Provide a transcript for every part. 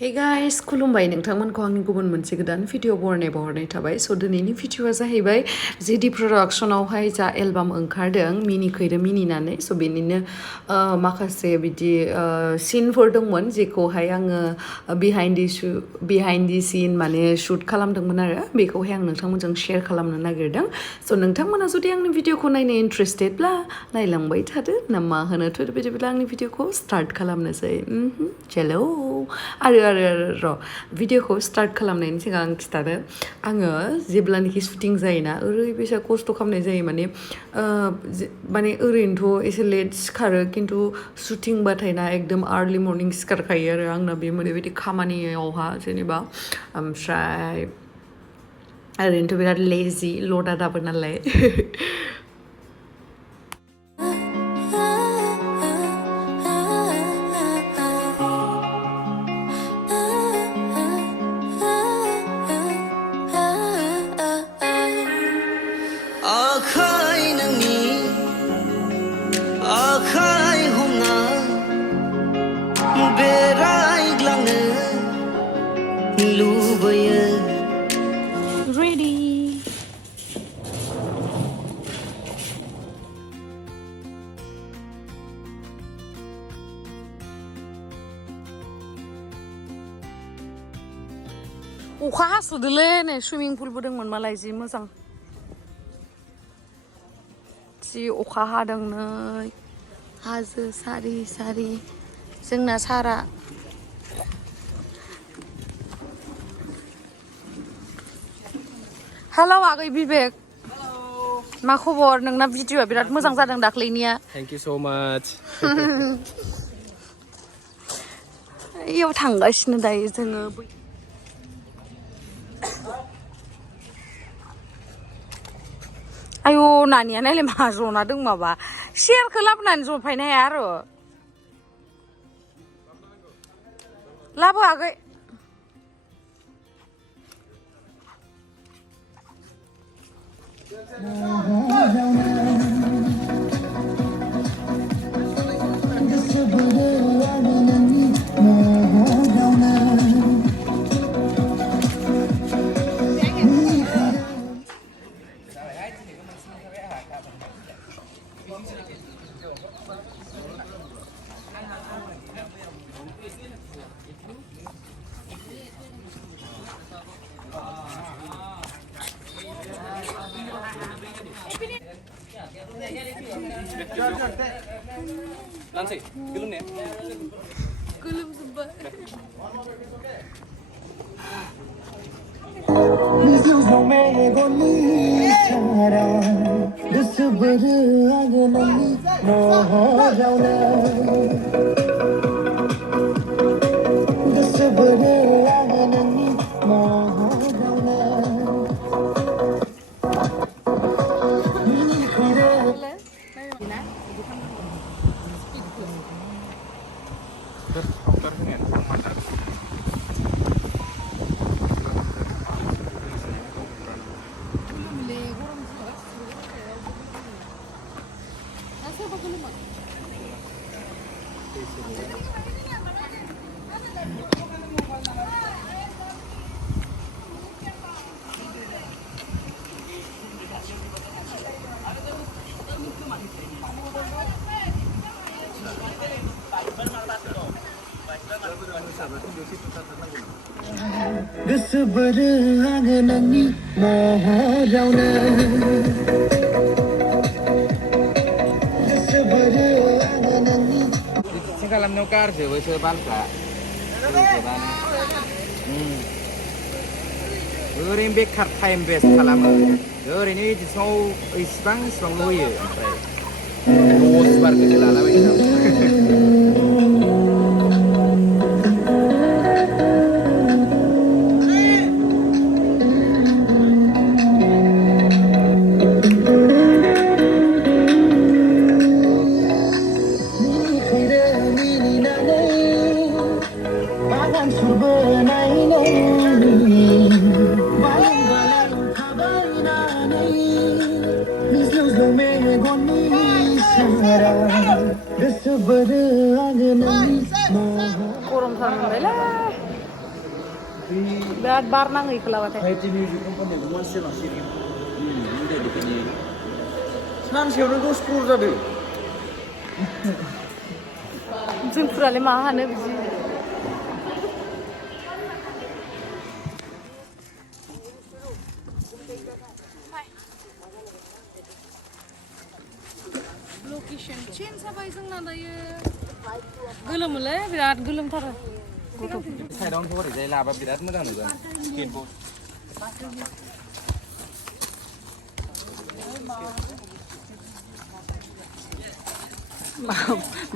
Hey guys, खुलुमबाय नोंथांमोनखौ आंनि गुबुन मोनसे गोदान भिडिअ बरनाय थाबाय। स' दिनैनि भिडिअआ जाहैबाय जेडि प्रडाक्शनावहाय जा एलबाम ओंखारदों मिनिखैरो मिनिनानै। स' बेनिनो माखासे बिदि सिनफोर दंमोन जेखौहाय आङो बिहाइन्ड दि सिन माने शुट खालामदोंमोन आरो बेखौहाय आं नोंथांमोनजों शेयार खालामनो नागिरदों। स' नोंथांमोना जुदि आंनि भिडिअखौ नायनो इन्ट्रेस्टेडब्ला नायलांबाय थादो ना मा होनोथ' बिदिब्ला आंनि भिडिअखौ स्टार्ट खालामनोसै। चलो आरो भिडिअखौ स्टार्ट खालामनायनि सिगां आं खिथानो आङो जेब्लानोखि शुटिं जायोना ओरैबायसा खस्थ' खालामनाय जायो माने ओरैनोथ' एसे लेट सिखारो खिन्थु शुटिंबाथाय ना एकदम आर्लि मर्निं सिखारखायो आरो आंना बे ओरैबायदि खामानियावहा जेनेबा ओमफ्राय ओरैनोथ' बिराद लेजि लदा दाबो नालाय Ready. अखा हासोदोलै नै सुइमिं पुलबो दंमोन मालाय जि मोजां जि अखा हादों नै हाजो सारि सारि जोंना सारा हेलौ आगै बिबेक मा खबर नोंना भिडिअआ बिराद मोजां जादों दाख्लैनिया थेंक इउ स' माच इयाव थांगासिनो दायो जोङो आयौ नानिया नायलाय मा जना दं माबा शेयारखौ लाबोनानै जफायनो हाया आरो लाबो आगै Lansai, gelum ya? Gelum sumpah. खालामनायाव गारजोबोसो बालफ्रा ओरैनो बेखार टाइम वेस्ट खालामो ओरैनो एडिटिंआव इसिबां लुयो ओमफ्राय 10 बारखौसो लालाबायो गरमथार मोनबायलै बिराद बार नाङो इखोलाबाथाय हाइटि मिउजिक कम्पानियाबो मानसि लासिगोन बेखायनो सानसेयावनो 10 क्रर जादों जोंफोरालाय मा हानो बिदि लकेसन चेन्ज जाबाय जोंना दायो गोलोमोलै बिराद गोलोमथारो साइडआवनो ओरैजाय लाबा बिराद मोजां नुगोन स्केटबर्ड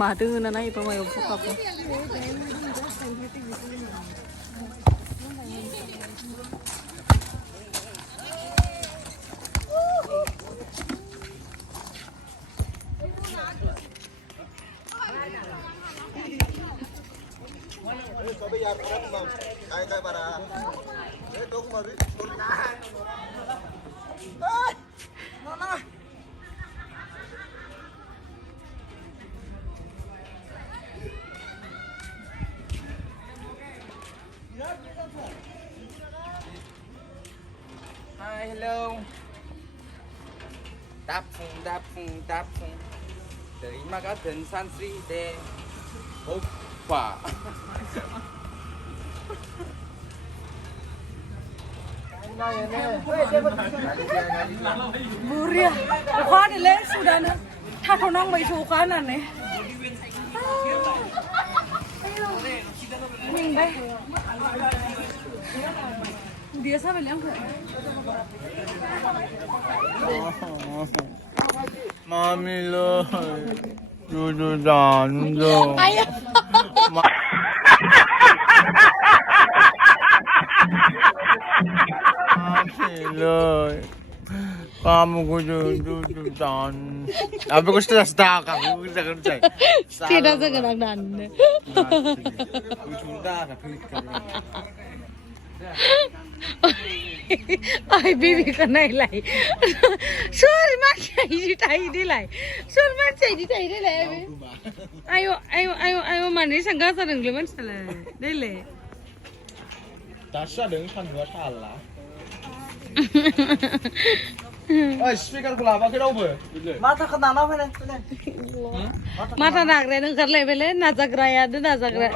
मा दोङो ना नायोबा मायाव फकाबो Hi, hello. Đáp phung. Đấy mà các thần san sri để hộp quả. Buria, khóa đi lấy sudah nè, thà thằng nong bay số khóa nè này. Mình đây. Dia sao vậy em? Mami lo, du dan do. Ai. Hello. Kamu ko du dan. Abi ko stress da ka, ko sa kan chay. Tidak sekarang dan. Chunda ka phit ka. Ai baby ka nai lai. Sur ma chai di tai di lai. Sur ma chai di tai di lai. Ayo mani sangga sareng le man sala. Dai le. Dasar dengan sanggah salah. Speaker ko laba ke raube. Mata kena apa ni? Mata nak re nang kar le bele nazak raya de nazak ra.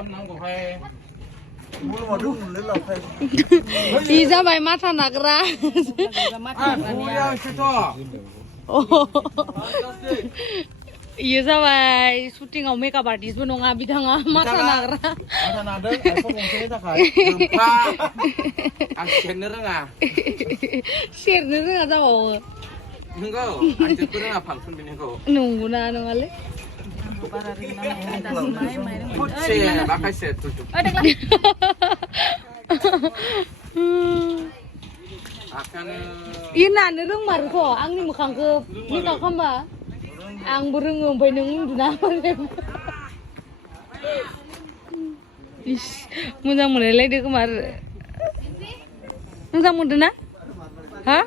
Iza bai mata nak ra. Iya sabai syuting au makeup artist bu nonga bidanga mata nagra. Mata nada, iPhone yang saya tak kaya. Ang share nga. Share nga daw. Nunggu, anjir ko nga function bini ko. Nunggu na ano ngale. Kutsi, baka share tutup. Akan Ina nerung mar ko, ang ni mukhang ke ni kau kamba. Ang burung ngombe nung duna. Ish, mudah mulai lagi kemar. Mudah mudah na? Hah?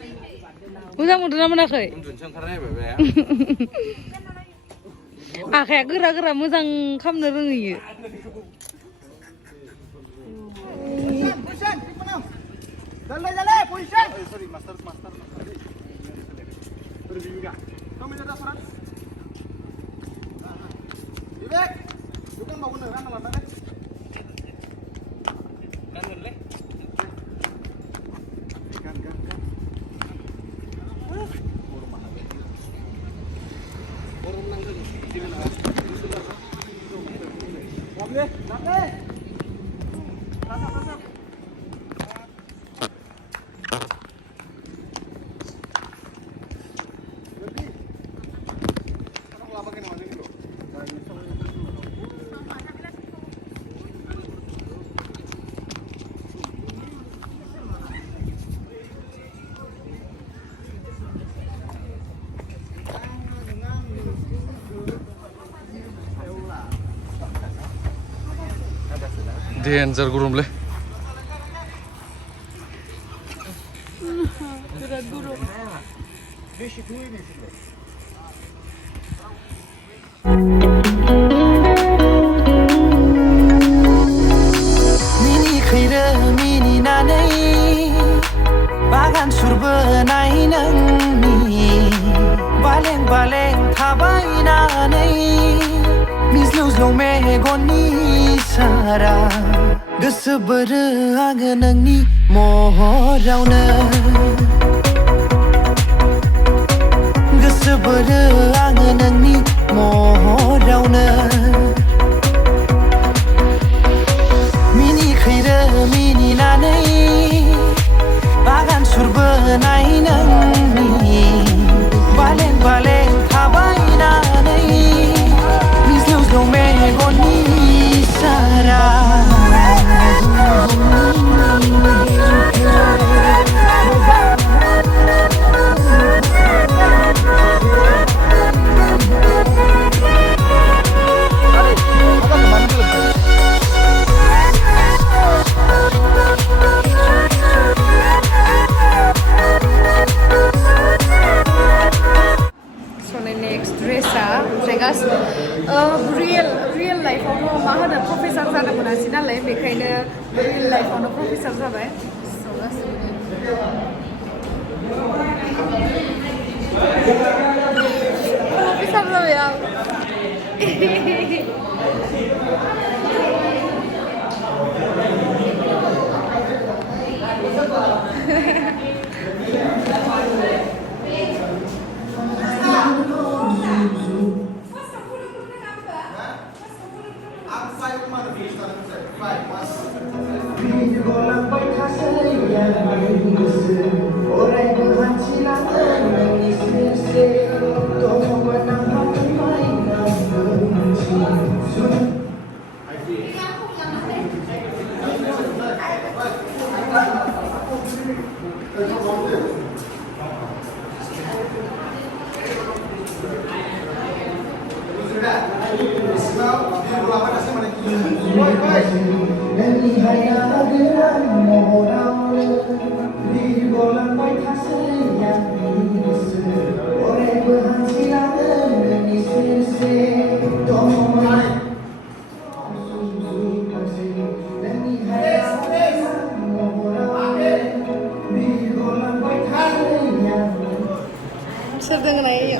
Mudah mudah na mana kau? Unjun sangkarnya bebe ya. Kayak gerak-gerak mudah kam nerung iya. Jalan, position. Sorry, master. Review juga. Kamu ada surat? Ibek, bukan bangun dengan alat tadi. Kan le. Kan. Orang nang dulu. Ramle. Rasa. Danger gurung le. Minikhwirw, फैनानै बागान सुरबोनाय नोंनि बालें बालें थाबायनानै मिज्लौ मेगननि सारा गोसो बोरो आङो नोंनि महरावनो गोसो बोरो आङो नोंनि महरावनो मिनिखैरो मिनिनानै बागान सुरबोनाय नोंनि बालें बालें थाबायनानै मिज्लौ मेगननि सारा रियेल लाइफआवनो मा होनो प्रफेसार जानो मोनासै नालाय बेखायनो रियेल लाइफआवनो प्रफेसार जाबाय प्रफेसार जाबाय आं Sedang naik,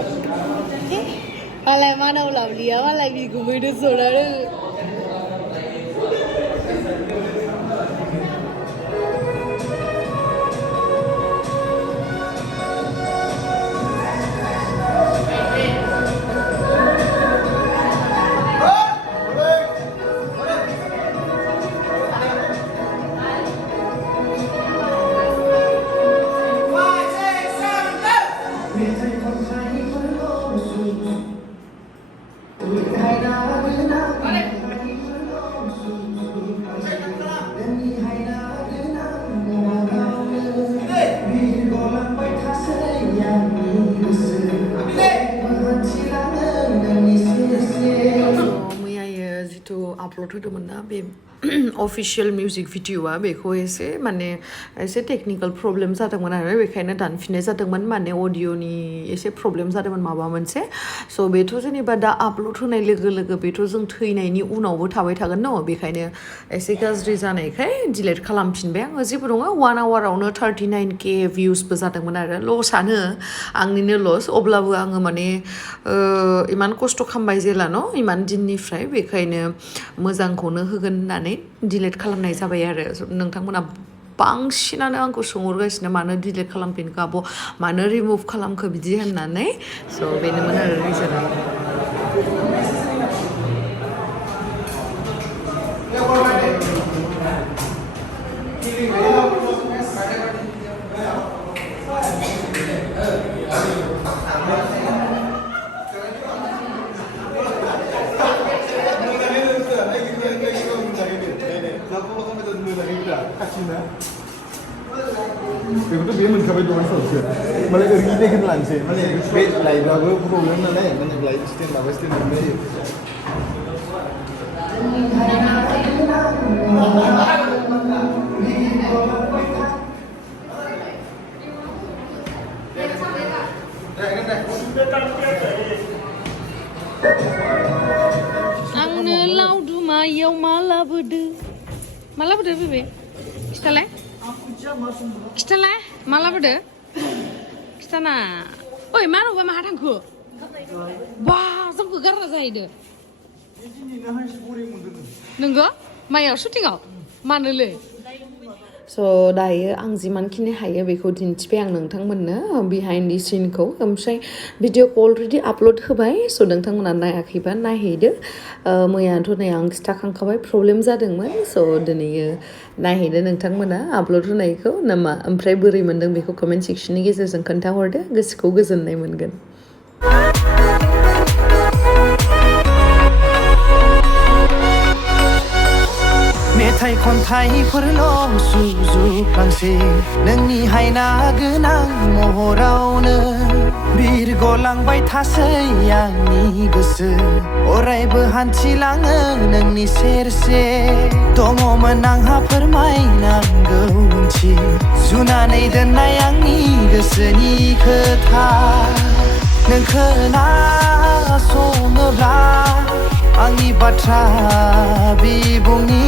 malah mana ulah dia malah gigi itu saudara. Upload होदोंमोन ना बे अफिशियल मिउजिक भिडिअआ बेखौ एसे टेक्निकल प्रब्लेम जादोंमोन आरो बेखायनो दानफिननाय जादोंमोन माने अडिअनि एसे प्रब्लेम जादोंमोन माबा मोनसे स' बेथ' जेनेबा दा आपल'ड होनाय लोगो लोगो बेथ' जों थैनायनि उनावबो थाबाय थागोन न' बेखायनो एसे गाज्रि जानायखाय डिलेट खालामफिनबाय आङो जेबो नङा 1 आवारावनो 39K भिउसबो जादोंमोन आरो लसआनो आंनिनो लस अब्लाबो आङो माने इमान खस्थ' खालामबाय जेला न' इमान दिननिफ्राय बेखायनो मोजांखौनो होगोन होननानै डिलेट खालामनाय जाबाय आरो नोंथांमोना बांसिनानो आंखौ सोंहरगासिनो मानो डिलेट खालामफिनखो आब' मानो रिमुभ खालामखो बिदि होननानै स' बेनोमोन आरो रिजोना बेखौथ' बे मोनखाबाय दङ सावसो माने ओरैनो होनलांसै माने बे लाइटआबो प्रब्लेम नालाय माने लाइट स्टेन्ड माबा स्टेन्ड मोनबाय आंनो लावदुमा इयाव मा लाबोदो बेबे खिथालाय खिथालाय माला बोदो खिथाना ओइ मा रबा माहा थांखो बा जोंखौ गारना जाहैदो नोंगो मायाव शुटिंआव मानोलै स' दायो आं जिमानखिनि हायो बेखौ दिन्थिबाय आं नोंथांमोननो बिहाइन्ड दि सिनखौ ओमफ्राय भिडिअखौ अलरेडि आपल'ड होबाय स' नोंथांमोना नायाखैबा नायहैदो मैयाथ' नै आं खिथाखांखाबाय प्रब्लेम जादोंमोन स' दिनैयो नायहैदो नोंथांमोना आपल'ड होनायखौ नामा ओमफ्राय बोरै मोनदों बेखौ कमेन्ट सेक्सननि गेजेरजों खोन्थाहरदो गोसोखौ गोजोननाय मोनगोन मेथाइ खन्थाइफोरल' सुजुफ्लांसै नोंनि हायना गोनां महरावनो बिरगलांबाय थासै आंनि गोसो अरायबो हान्थिलाङो नोंनि सेरसे दङमोन आंहा फोरमायनांगौ ओंथि जुनानै दोननाय आंनि गोसोनि खोथा नों खोनासङोब्ला आंनि बाथ्रा बिबुंनि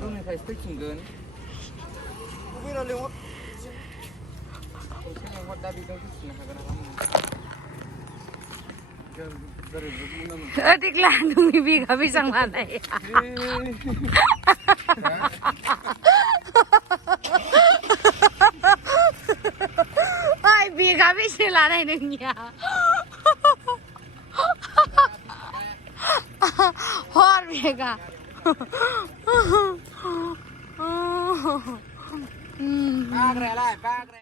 रुमनिफ्राय फैफिनगोन लेंहर दा बेखौ फैफिननो हागोन देग्ला नोंनि बिगा बेसेबां लानाय ओइ बिगा बेसे लानाय नोंनिया हर बिगा बाग्रायालाय बाग्राया